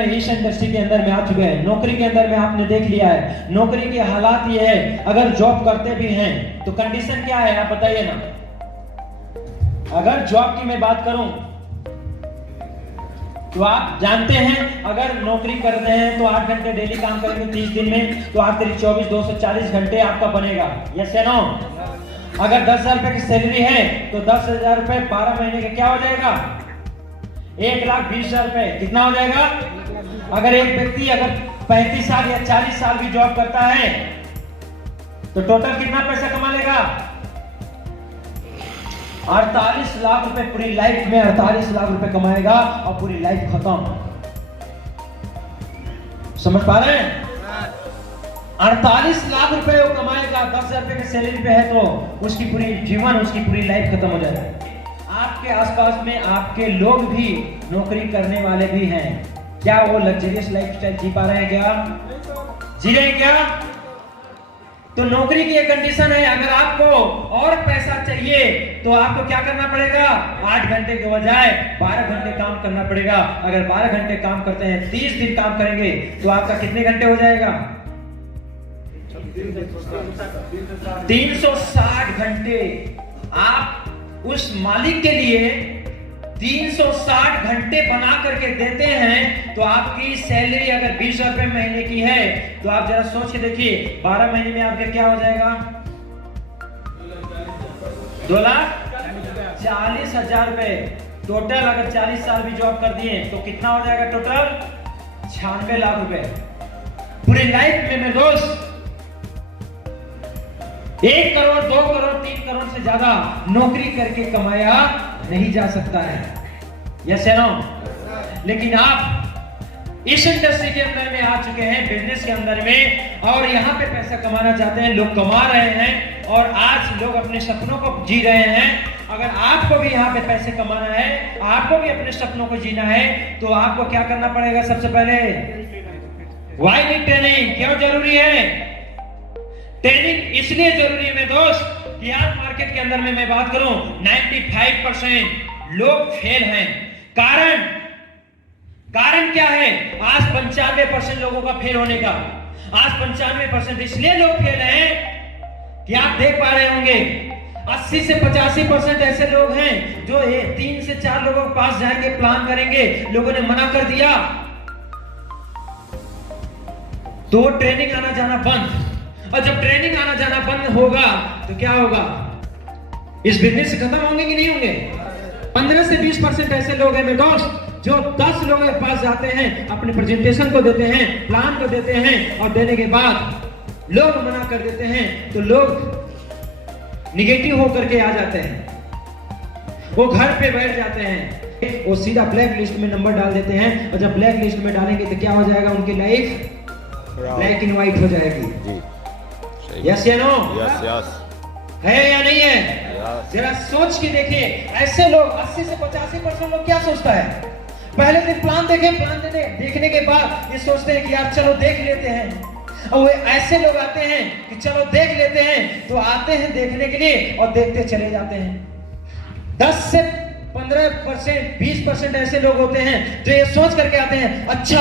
इस इंडस्ट्री के अंदर में आ चुके हैं। नौकरी के अंदर में आपने देख लिया है, नौकरी के हालात ये है, अगर जॉब करते भी हैं तो कंडीशन क्या है आप बताइए ना। अगर जॉब की मैं बात करूं तो आप जानते हैं, अगर नौकरी करते हैं तो 8 घंटे डेली काम करेंगे 30 दिन में, तो आप 24 240 घंटे आपका बनेगा। यस या नो? अगर 10,000 रुपए की सैलरी है तो 10,000 रुपए 12 महीने का क्या हो जाएगा? 1,20,000 रुपए। कितना हो जाएगा? अगर एक व्यक्ति अगर 35 साल या 40 साल भी जॉब करता है तो टोटल कितना पैसा कमा लेगा? 48 लाख रुपए। पूरी लाइफ में 48 लाख रुपए कमाएगा और पूरी लाइफ खत्म। समझ पा रहे हैं? 48 लाख रुपए वो कमाएगा, 10,000 रुपए की सैलरी पे है तो उसकी पूरी जीवन, उसकी पूरी लाइफ खत्म हो जाएगा। आपके आसपास में आपके लोग भी नौकरी करने वाले भी हैं, क्या वो लग्जरियस लाइफस्टाइल जी पा रहे हैं? क्या जी रहे हैं? क्या? तो नौकरी की एक कंडीशन है, अगर आपको और पैसा चाहिए तो आपको क्या करना पड़ेगा? 8 घंटे के बजाय 12 घंटे काम करना पड़ेगा। अगर 12 घंटे काम करते हैं, 30 दिन काम करेंगे तो आपका कितने घंटे हो जाएगा? 360 घंटे। आप उस मालिक के लिए 360 घंटे बना करके देते हैं तो आपकी सैलरी अगर 20,000 रुपए महीने की है तो आप जरा सोच के देखिए 12 महीने में आपके क्या हो जाएगा? 2,40,000 रुपए टोटल। अगर 40 साल भी जॉब कर दिए तो कितना हो जाएगा टोटल? 96 लाख रुपए। पूरी लाइफ में मेरे दोस्त 1 करोड़ 2 करोड़ 3 करोड़ से ज्यादा नौकरी करके कमाया नहीं जा सकता है। यस या नो? लेकिन आप इस इंडस्ट्री के अंदर में आ चुके हैं, बिजनेस के अंदर में, और यहाँ पे पैसा कमाना चाहते हैं। लोग कमा रहे हैं और आज लोग अपने सपनों को जी रहे हैं। अगर आपको भी यहाँ पे पैसे कमाना है, आपको भी अपने सपनों को जीना है तो आपको क्या करना पड़ेगा? सबसे पहले व्हाई नीड ट्रेनिंग? क्यों जरूरी है ट्रेनिंग? इसलिए जरूरी है मेरे दोस्त कि आज मार्केट के अंदर में मैं बात करूं 95% लोग फेल हैं। कारण क्या है? आज 95% लोगों का फेल होने का। आज 95% इसलिए लोग फेल हैं कि आप देख पा रहे होंगे 80 से 85% ऐसे लोग हैं जो 3 से 4 लोगों के पास जाएंगे, प्लान करेंगे, लोगों ने मना कर दिया तो ट्रेनिंग आना जाना बंद। और जब ट्रेनिंग आना जाना बंद होगा तो क्या होगा? इस बिजनेस से खत्म होंगे कि नहीं होंगे? 15 से 20% ऐसे लोग हैं मेरे दोस्त जो 10 लोगों के पास जाते हैं, अपने प्रेजेंटेशन को देते हैं, प्लान को देते हैं, और देने के बाद लोग मना कर देते हैं तो लोग निगेटिव होकर के आ जाते हैं, वो घर पे बैठ जाते हैं, वो सीधा ब्लैक लिस्ट में नंबर डाल देते हैं। और जब ब्लैक लिस्ट में डालेंगे तो क्या हो जाएगा? उनकी लाइफ ब्लैक एंड व्हाइट हो जाएगी। यस या नो? Yes yes. है या नहीं है? जरा सोच के देखिए, ऐसे लोग 80 से 85% लोग क्या सोचता है? पहले दिन प्लान देखने के बाद ये सोचते हैं कि यार चलो देख लेते हैं, और वो ऐसे लोग आते हैं कि चलो देख लेते हैं, तो आते हैं देखने के लिए और देखते चले जाते हैं। 10 से 15% 20% ऐसे लोग होते हैं जो ये सोच करके आते हैं, अच्छा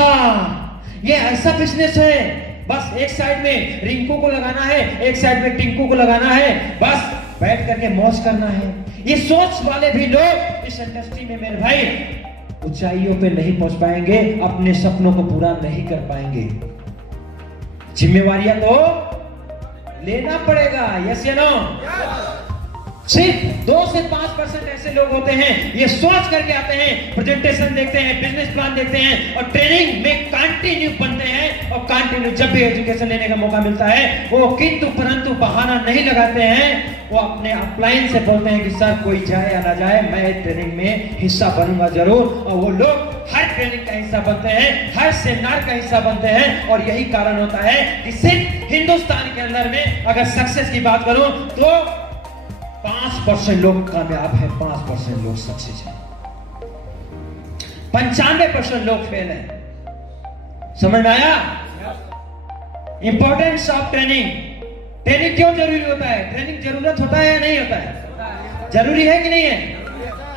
ये ऐसा बिजनेस है, बस एक साइड में रिंकू को लगाना है, एक साइड में टिंकू को लगाना है, बस बैठ करके मौज करना है। ये सोच वाले भी लोग इस इंडस्ट्री में मेरे भाई ऊंचाइयों पे नहीं पहुंच पाएंगे, अपने सपनों को पूरा नहीं कर पाएंगे। जिम्मेवारियां तो लेना पड़ेगा। यस या नो? सिर्फ 2 से 5% ऐसे लोग होते हैं ये सोच करके आते हैं, प्रेजेंटेशन देखते हैं, बिजनेस प्लान देखते हैं और ट्रेनिंग में कंटिन्यू बनते हैं। और कंटिन्यू जब भी एजुकेशन लेने का मौका मिलता है वो किंतु परंतु बहाना नहीं लगाते हैं, वो अपने अपलाइन से बोलते हैं कि सर कोई जाए या ना जाए मैं ट्रेनिंग में हिस्सा बनूंगा जरूर। और वो लोग हर ट्रेनिंग का हिस्सा बनते हैं, हर सेमिनार का हिस्सा बनते हैं। और यही कारण होता है कि सिर्फ हिंदुस्तान के अंदर में अगर सक्सेस की बात करूं तो 5% लोग कामयाब है, 5% लोग सक्सेस है, 95% लोग फेल है। समझ में आया? Importance of training. ट्रेनिंग क्यों जरूरी होता है? ट्रेनिंग जरूरत होता है या नहीं होता है? जरूरी है कि नहीं है?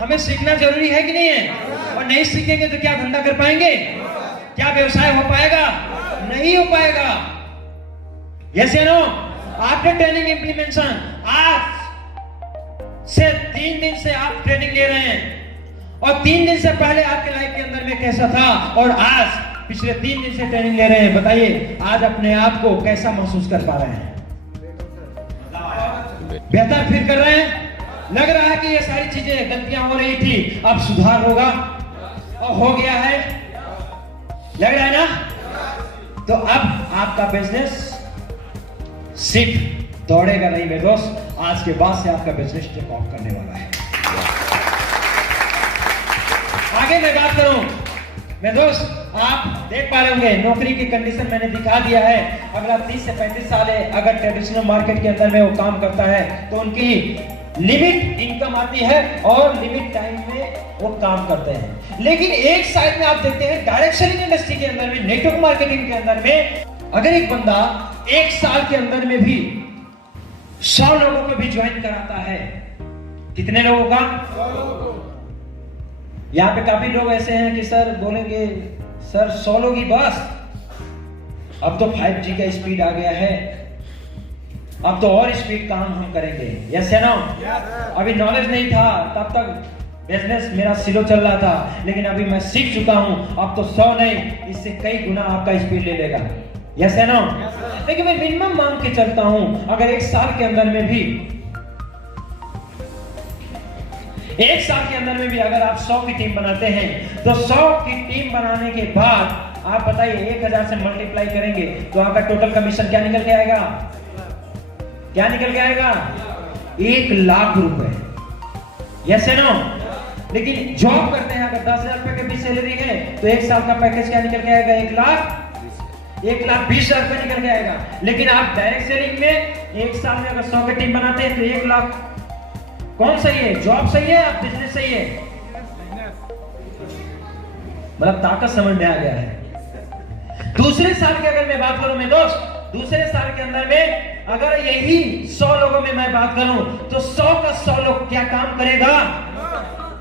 हमें सीखना जरूरी है कि नहीं है? और नहीं सीखेंगे तो क्या धंधा कर पाएंगे? क्या व्यवसाय हो पाएगा? नहीं हो पाएगा। यस या नो? आफ्टर ट्रेनिंग इंप्लीमेंटेशन, आज से 3 दिन से आप ट्रेनिंग ले रहे हैं, और 3 दिन से पहले आपके लाइफ के अंदर में कैसा था, और आज पिछले 3 दिन से ट्रेनिंग ले रहे हैं, बताइए आज अपने आप को कैसा महसूस कर पा रहे हैं? बेहतर फील कर रहे हैं? लग रहा है कि ये सारी चीजें गलतियां हो रही थी, अब सुधार होगा, और हो गया है, लग रहा है ना? तो अब आपका बिजनेस सिर्फ दौड़ेगा नहीं मेरे दोस्त, आज के बाद से आपका बिजनेस टेक ऑफ करने वाला है। आगे मैं बात करूं मेरे दोस्त, आप देख पा रहे होंगे नौकरी की कंडीशन मैंने दिखा दिया है। अगला 30 से 35 साल है, अगर ट्रेडिशनल मार्केट के अंदर में वो काम करता है तो उनकी लिमिट इनकम आती है और लिमिट टाइम में वो काम करते हैं। लेकिन एक साइड में आप देखते हैं डायरेक्ट सेलिंग इंडस्ट्री के अंदर में, नेटवर्क मार्केटिंग के अंदर में, अगर एक बंदा 1 साल के अंदर में भी 100 लोगों को भी ज्वाइन कराता है, कितने लोगों का? यहाँ पे काफी लोग ऐसे हैं कि सर बोलेंगे सर 100 लोग ही बस, अब तो 5G का स्पीड आ गया है, अब तो और स्पीड काम हम करेंगे। यस या नो? अभी नॉलेज नहीं था, तब तक बिजनेस मेरा स्लो चल रहा था, लेकिन अभी मैं सीख चुका हूं, अब तो 100 नहीं इससे कई गुना आपका स्पीड ले लेगा। यस या नो? लेकिन मैं मिनिमम मांग के चलता हूं, अगर 1 साल के अंदर में भी 1 साल के अंदर में भी अगर आप 100 की टीम बनाते हैं, तो 100 की टीम बनाने के बाद आप बताइए 1000 से मल्टीप्लाई करेंगे तो आपका टोटल कमीशन क्या निकल के आएगा? क्या निकल के आएगा? 1 लाख रुपए। यस या नो? लेकिन जॉब करते हैं अगर 10,000 रुपए की भी सैलरी है तो 1 साल का पैकेज क्या निकल के आएगा? 1,20,000 रुपए निकल के आएगा। लेकिन आप डायरेक्ट सेलिंग में 1 साल में अगर 100 की टीम बनाते हैं तो 1 लाख। कौन सही है? जॉब सही है या बिजनेस सही है? मतलब ताकत समझ में आ गया है। दूसरे साल की अगर मैं बात करूं मेरे दोस्त, दूसरे साल के अंदर में अगर यही 100 लोगों में मैं बात करूं तो 100 का 100 लोग क्या काम करेगा?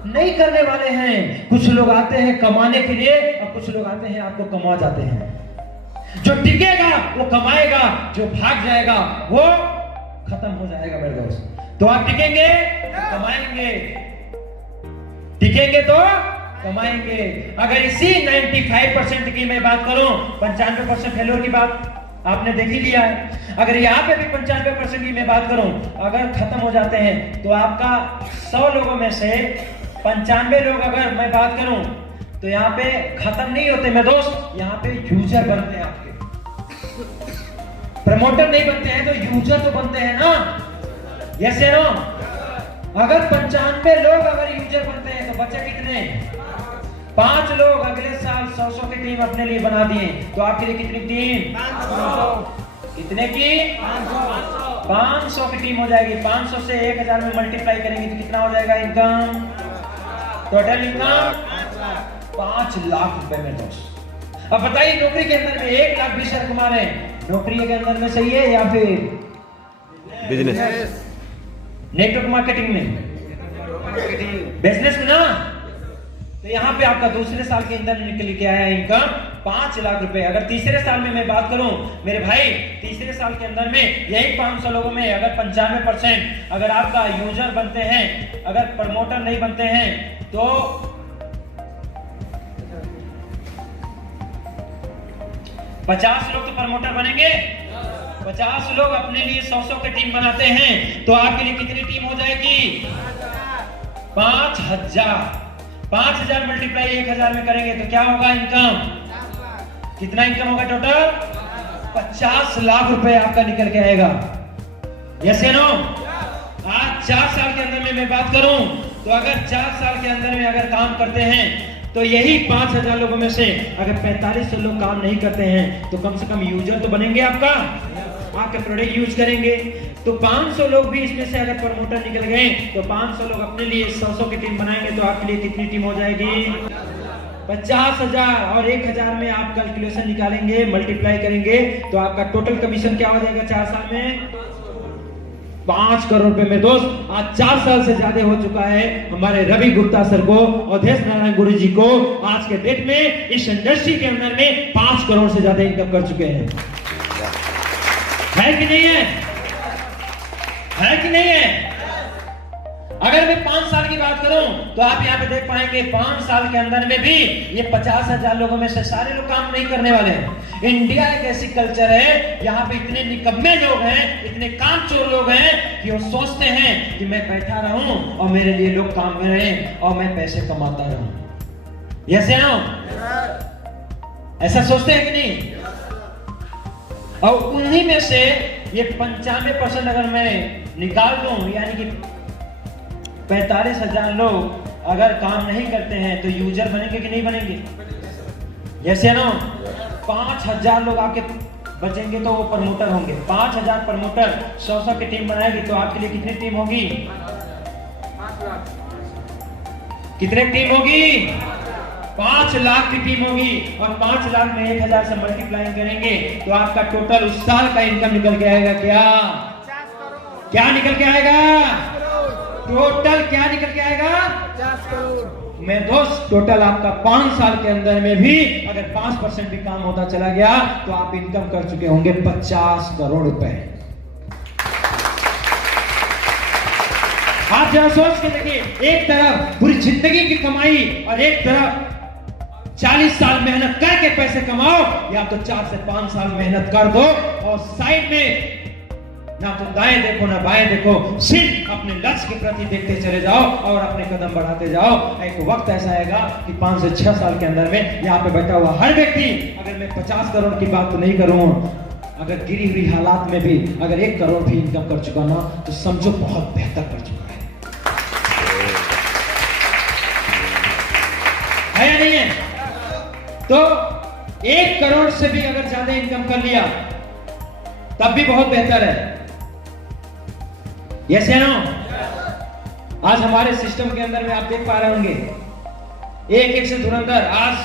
नहीं करने वाले हैं। कुछ लोग आते हैं कमाने के लिए और कुछ लोग आते हैं आपको कमा जाते हैं। जो टिकेगा वो कमाएगा, जो भाग जाएगा वो खत्म हो जाएगा मेरे दोस्त। तो आप टिकेंगे कमाएंगे, टिकेंगे तो कमाएंगे। अगर इसी 95% की मैं बात करूं, 95% फेलोर की बात आपने देख ही लिया है। अगर यहाँ पे भी 95% की मैं बात करूं, अगर खत्म हो जाते हैं तो आपका 100 लोगों में से 95 लोग अगर मैं बात करूं तो यहाँ पे खत्म नहीं होते मेरे दोस्त, यहाँ पे यूजर बनते हैं आपके। प्रमोटर नहीं बनते हैं तो यूजर तो बनते हैं ना। यस या नो? अगर 95 लोग अगर यूजर बनते हैं तो बचे कितने? 5 लोग अगले साल 100 की टीम अपने लिए बना दिए तो आपके लिए कितनी टीम? 500। कितने की? 500 की टीम हो जाएगी। 500 से 1000 में मल्टीप्लाई करेंगे तो कितना हो जाएगा इनकम? टोटल इनकम 5 लाख रुपए में दोस्त। अब बताइए नौकरी के अंदर में 1,20,000 कमा रहे हैं, नौकरी के अंदर में सही है या फिर बिजनेस? नेटवर्क मार्केटिंग में, बिजनेस में ना। तो यहाँ पे आपका दूसरे साल के अंदर निकल के आया इनकम 5 लाख रुपए। अगर तीसरे साल में मैं बात करूं मेरे भाई, तीसरे साल के अंदर में यही 500 लोगों में अगर 95% अगर आपका यूजर बनते हैं, अगर प्रमोटर नहीं बनते हैं तो 50 लोग तो प्रमोटर बनेंगे। 50 लोग अपने लिए 100 की टीम बनाते हैं तो आपके लिए कितनी टीम हो जाएगी? 5,000। 5,000 मल्टीप्लाई 1,000 में करेंगे तो क्या होगा इनकम? कितना इनकम होगा टोटल? 50 लाख रुपए आपका निकल के आएगा। यस या नो? आज 4 साल के अंदर में मैं बात करूं तो अगर 4 साल के अंदर में अगर काम करते हैं तो यही 5,000 लोगों में से अगर 4500 लोग काम नहीं करते हैं तो कम से कम यूजर तो बनेंगे आपका, आपके प्रोडक्ट यूज करेंगे। तो 500 लोग भी इसमें से अगर प्रमोटर निकल गए तो 500 लोग अपने लिए 100 की टीम बनाएंगे तो आपके लिए कितनी टीम हो जाएगी? 50,000। और 1,000 में आप कैलकुलेशन निकालेंगे, मल्टीप्लाई करेंगे तो आपका टोटल कमीशन क्या हो जाएगा 4 साल में? 5 करोड़ रुपए में दोस्त आज 4 साल से ज्यादा हो चुका है हमारे रवि गुप्ता सर को और देश नारायण गुरु जी को आज के डेट में इस इंडस्ट्री के अंदर में 5 करोड़ से ज्यादा इनकम कर चुके हैं। है कि नहीं है? है कि नहीं है? अगर मैं 5 साल की बात करूं तो आप यहां पे देख पाएंगे 5 साल के अंदर में भी ये 50,000 लोगों में से सारे लोग काम नहीं करने वाले हैं। इंडिया एक ऐसी कल्चर है यहाँ पे इतने निकम्मे लोग हैं, इतने कामचोर लोग हैं कि वो सोचते हैं कि मैं बैठा रहूं और मेरे लिए लोग काम करें और मैं पैसे कमाता रहूं। यस या नो? ऐसा सोचते हैं कि नहीं? और उन्हीं में से ये 95% अगर मैं निकाल दूं यानी कि 45,000 लोग अगर काम नहीं करते हैं तो यूजर बनेंगे कि नहीं बनेंगे? जैसे ना 5,000 लोग आपके बचेंगे तो वो प्रमोटर होंगे। 5,000 प्रमोटर 100 की टीम बनाएगी तो आपके लिए कितनी टीम होगी? 5 लाख। कितने टीम होगी? 5 लाख की टीम होगी और 5 लाख में 1,000 से मल्टीप्लाई करेंगे तो आपका टोटल उस साल का इनकम निकल के आएगा क्या? क्या निकल के आएगा? टोटल क्या निकल के आएगा? 50 करोड़। मैं दोस्त टोटल आपका 5 साल के अंदर में भी अगर 5% भी काम होता चला गया तो आप इनकम कर चुके होंगे 50 करोड़ रुपए। आप जरा सोच के देखिए, एक तरफ पूरी जिंदगी की कमाई और एक तरफ 40 साल मेहनत करके पैसे कमाओ या तो 4 से 5 साल मेहनत कर दो और साइड में ना तो दाएं देखो ना बाएं देखो, सिर्फ अपने लक्ष्य के प्रति देखते चले जाओ और अपने कदम बढ़ाते जाओ। एक वक्त ऐसा आएगा कि 5 से 6 साल के अंदर में यहाँ पे बैठा हुआ हर व्यक्ति, अगर मैं 50 करोड़ की बात तो नहीं करूं, अगर गिरी हुई हालात में भी अगर 1 करोड़ भी इनकम कर चुका ना तो समझो बहुत बेहतर कर चुका है या नहीं है? तो 1 करोड़ से भी अगर ज्यादा इनकम कर लिया तब भी बहुत बेहतर है। यस या नो? आज हमारे सिस्टम के अंदर में आप देख पा रहे होंगे एक से धुरंधर आज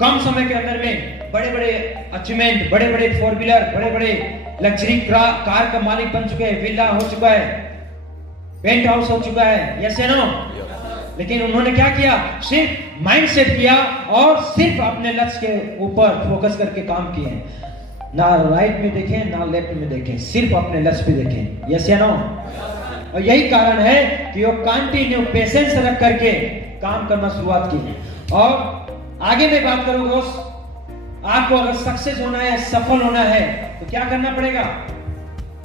कम समय के अंदर में बड़े बड़े अचीवमेंट, बड़े बड़े 4 व्हीलर, बड़े बड़े लग्जरी कार का मालिक बन चुके हैं, विला हो चुका है, पेंट हाउस हो चुका है। यस या नो? लेकिन उन्होंने क्या किया? सिर्फ माइंड सेट किया और सिर्फ अपने लक्ष्य के ऊपर फोकस करके काम किए। ना राइट में देखें ना लेफ्ट में देखें, सिर्फ अपने लक्ष्य पे देखें। यस या नो? और यही कारण है कि वो कंटिन्यू पेशेंस रख करके काम करना शुरुआत की। और आगे मैं बात करूं दोस्त, आपको अगर सक्सेस होना है, सफल होना है तो क्या करना पड़ेगा?